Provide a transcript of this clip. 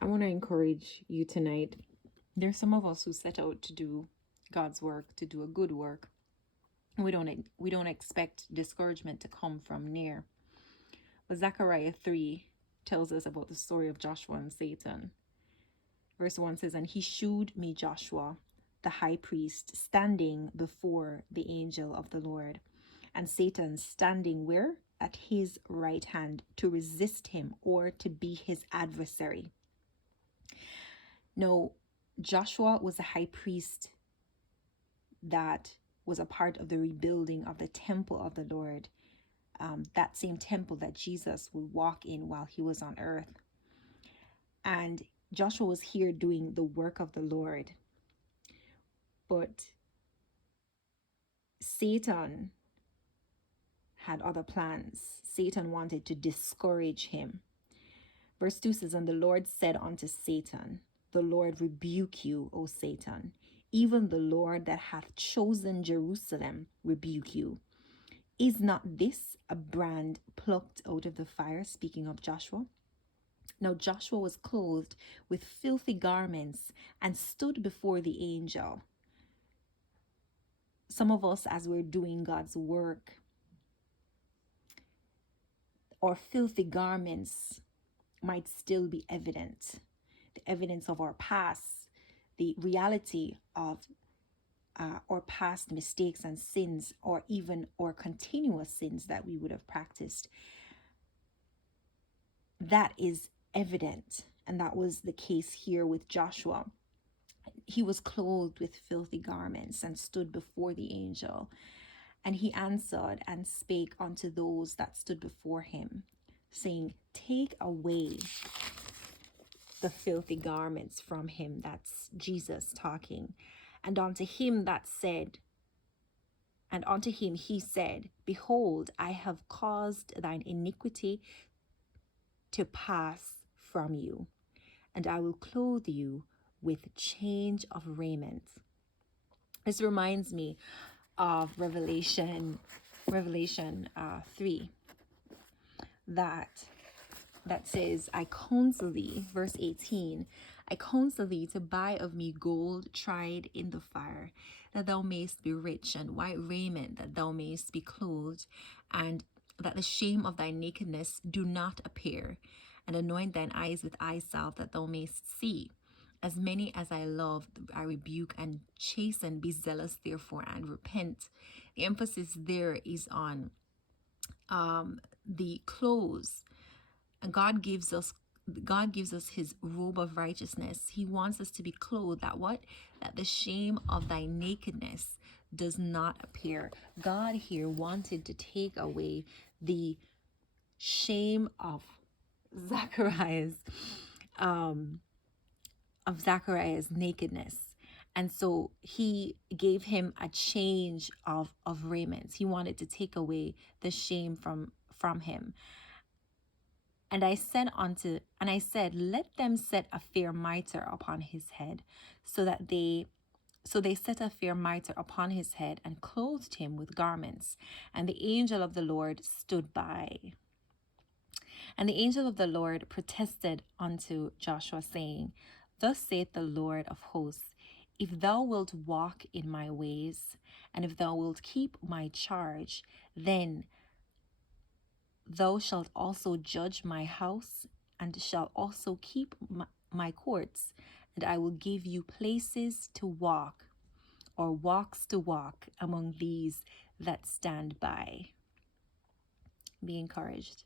I want to encourage you tonight. There's some of us who set out to do God's work, to do a good work. We don't expect discouragement to come from near. But Zechariah 3 tells us about the story of Joshua and Satan. Verse 1 says, "And he shewed me Joshua, the high priest, standing before the angel of the Lord, and Satan standing where? At his right hand, to resist him or to be his adversary." Now, Joshua was a high priest that was a part of the rebuilding of the temple of the Lord, that same temple that Jesus would walk in while he was on earth. And Joshua was here doing the work of the Lord. But Satan had other plans. Satan wanted to discourage him. Verse 2 says, "And the Lord said unto Satan, The Lord rebuke you, O Satan. Even the Lord that hath chosen Jerusalem rebuke you. Is not this a brand plucked out of the fire?" Speaking of Joshua. Now Joshua was clothed with filthy garments and stood before the angel. Some of us, as we're doing God's work, our filthy garments might still be evident. The evidence of our past, the reality of our past mistakes and sins, or even our continuous sins that we would have practiced. That is evident. And that was the case here with Joshua. He was clothed with filthy garments and stood before the angel. And he answered and spake unto those that stood before him, saying, "Take away the filthy garments from him." That's Jesus talking. And unto him he said, "Behold, I have caused thine iniquity to pass from you, and I will clothe you with change of raiment." This reminds me of Revelation 3, that says, "I counsel thee," verse 18, "I counsel thee to buy of me gold tried in the fire, that thou mayest be rich, and white raiment, that thou mayest be clothed, and that the shame of thy nakedness do not appear, and anoint thine eyes with eye salve, that thou mayest see. As many as I love, I rebuke and chasten. Be zealous, therefore, and repent." The emphasis there is on the clothes. And God gives us his robe of righteousness. He wants us to be clothed that what? That the shame of thy nakedness does not appear. God here wanted to take away the shame of Zachariah's nakedness. And so he gave him a change of raiments. He wanted to take away the shame from him. And I said, "Let them set a fair mitre upon his head." So they set a fair mitre upon his head and clothed him with garments. And the angel of the Lord stood by. And the angel of the Lord protested unto Joshua, saying, "Thus saith the Lord of hosts, if thou wilt walk in my ways, and if thou wilt keep my charge, then thou shalt also judge my house, and shalt also keep my courts, and I will give you places to walk, or walks to walk among these that stand by." Be encouraged.